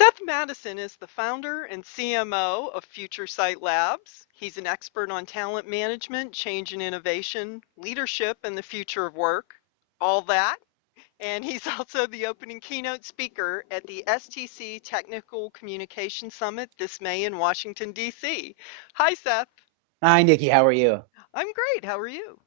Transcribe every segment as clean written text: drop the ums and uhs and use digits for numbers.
Seth Mattison is the founder and CMO of FutureSight Labs. He's an expert on talent management, change and innovation, leadership, and the future of work. All that. And he's also the opening keynote speaker at the STC Technical Communication Summit this May in Washington, D.C. Hi, Seth. Hi, Nikki. How are you? I'm great. How are you?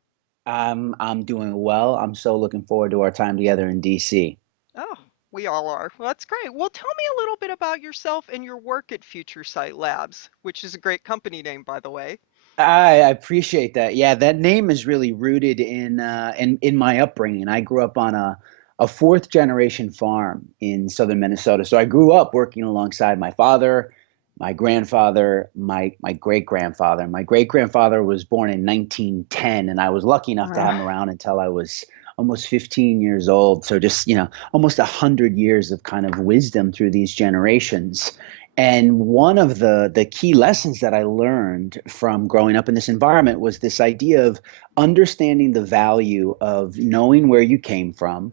I'm doing well. I'm so looking forward to our time together in DC. Oh, we all are. Well, that's great. Well, tell me a little bit about yourself and your work at FutureSight Labs, which is a great company name, by the way. I appreciate that. Yeah, that name is really rooted in my upbringing. I grew up on a fourth generation farm in southern Minnesota. So I grew up working alongside my father, my grandfather, my great grandfather. My great grandfather was born in 1910, and I was lucky enough to have him around until I was almost 15 years old. So just, almost 100 years of kind of wisdom through these generations. And one of the key lessons that I learned from growing up in this environment was this idea of understanding the value of knowing where you came from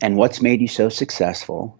and what's made you so successful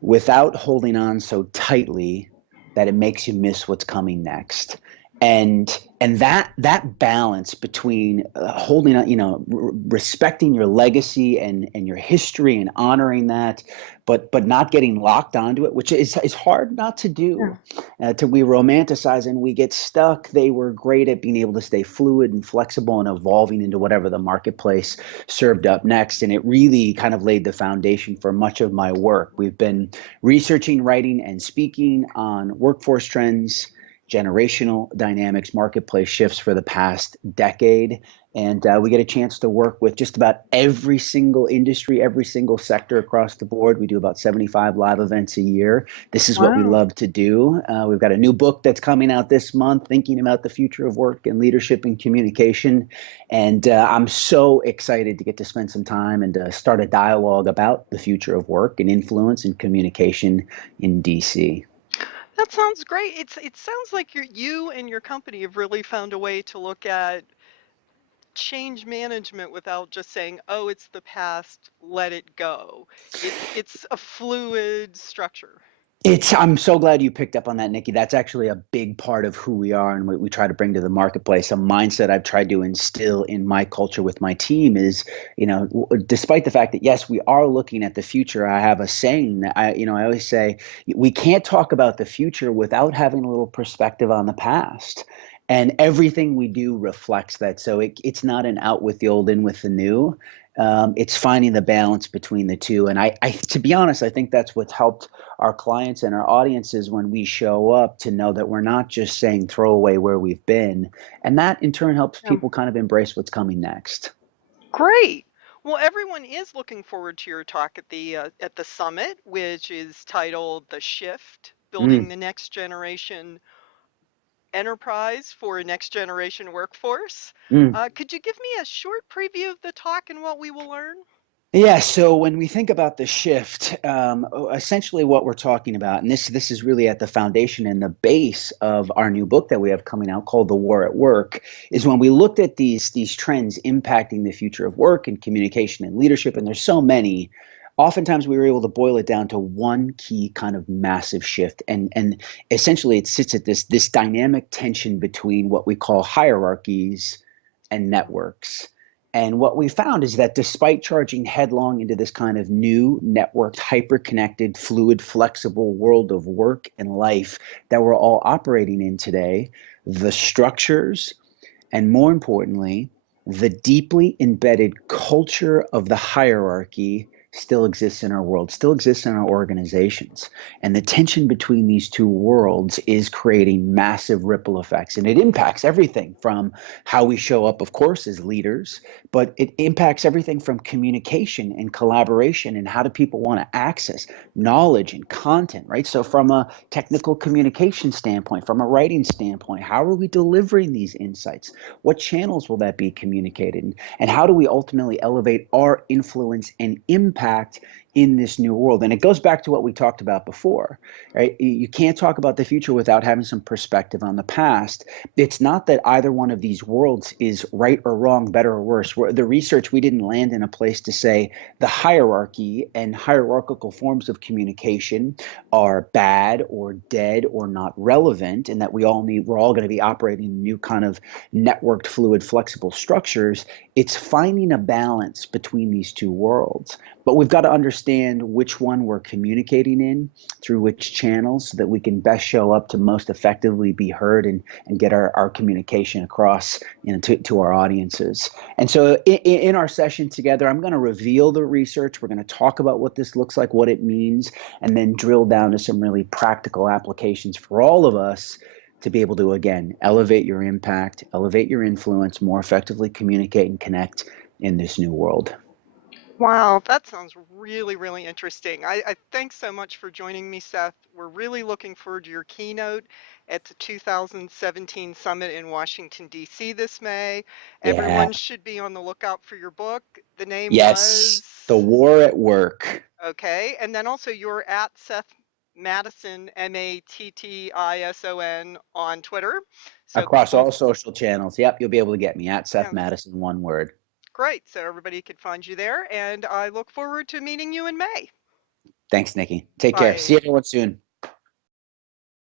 without holding on so tightly that it makes you miss what's coming next. And that balance between holding on, respecting your legacy and your history and honoring that, but not getting locked onto it, which is hard not to do. We romanticize and we get stuck. They were great at being able to stay fluid and flexible and evolving into whatever the marketplace served up next. And it really kind of laid the foundation for much of my work. We've been researching, writing, and speaking on workforce trends, generational dynamics, marketplace shifts for the past decade. And we get a chance to work with just about every single industry, every single sector across the board. We do about 75 live events a year. This is what we Wow. love to do. We've got a new book that's coming out this month, thinking about the future of work and leadership and communication. And I'm so excited to get to spend some time and start a dialogue about the future of work and influence and communication in DC. That sounds great. It sounds like you and your company have really found a way to look at change management without just saying, "Oh, it's the past, let it go." It's a fluid structure. I'm so glad you picked up on that, Nikki. That's actually a big part of who we are and what we try to bring to the marketplace. A mindset I've tried to instill in my culture with my team is, despite the fact that, yes, we are looking at the future, I have a saying that I always say, we can't talk about the future without having a little perspective on the past. And everything we do reflects that. So it's not an out with the old, in with the new. It's finding the balance between the two. And to be honest, I think that's what's helped our clients and our audiences when we show up to know that we're not just saying throw away where we've been. And that in turn helps Yeah. people kind of embrace what's coming next. Great. Well, everyone is looking forward to your talk at the summit, which is titled "The Shift: Building Mm. the Next Generation Enterprise for a Next Generation Workforce." Mm. Could you give me a short preview of the talk and what we will learn? Yeah, so when we think about the shift, essentially what we're talking about, and this is really at the foundation and the base of our new book that we have coming out called The War at Work, is when we looked at these trends impacting the future of work and communication and leadership, and there's so many. Oftentimes we were able to boil it down to one key kind of massive shift, and essentially it sits at this dynamic tension between what we call hierarchies and networks. And what we found is that despite charging headlong into this kind of new networked, hyper-connected, fluid, flexible world of work and life that we're all operating in today, the structures and more importantly, the deeply embedded culture of the hierarchy still exists in our world, still exists in our organizations. And the tension between these two worlds is creating massive ripple effects. And it impacts everything from how we show up, of course, as leaders, but it impacts everything from communication and collaboration and how do people want to access knowledge and content, right? So, from a technical communication standpoint, from a writing standpoint, how are we delivering these insights? What channels will that be communicated in? And how do we ultimately elevate our influence and impact in this new world. And it goes back to what we talked about before, right? You can't talk about the future without having some perspective on the past. It's not that either one of these worlds is right or wrong, better or worse. The research, we didn't land in a place to say the hierarchy and hierarchical forms of communication are bad or dead or not relevant, and that we're all going to be operating in new kind of networked, fluid, flexible structures. It's finding a balance between these two worlds. But we've got to understand which one we're communicating in, through which channels, so that we can best show up to most effectively be heard and get our communication across, to our audiences. And so in our session together, I'm going to reveal the research. We're going to talk about what this looks like, what it means, and then drill down to some really practical applications for all of us to be able to, again, elevate your impact, elevate your influence, more effectively communicate and connect in this new world. Wow, that sounds really, really interesting. I thanks so much for joining me, Seth. We're really looking forward to your keynote at the 2017 Summit in Washington, D.C. this May. Yeah. Everyone should be on the lookout for your book. The name Yes. was, The war at work. okay, and then also you're at Seth Mattison, Mattison, on Twitter. So Across people, all social channels. Yep, you'll be able to get me at Seth yeah, Mattison, one word. great. So everybody can find you there, and I look forward to meeting you in May. Thanks, Nikki. Take care. See Bye. everyone soon.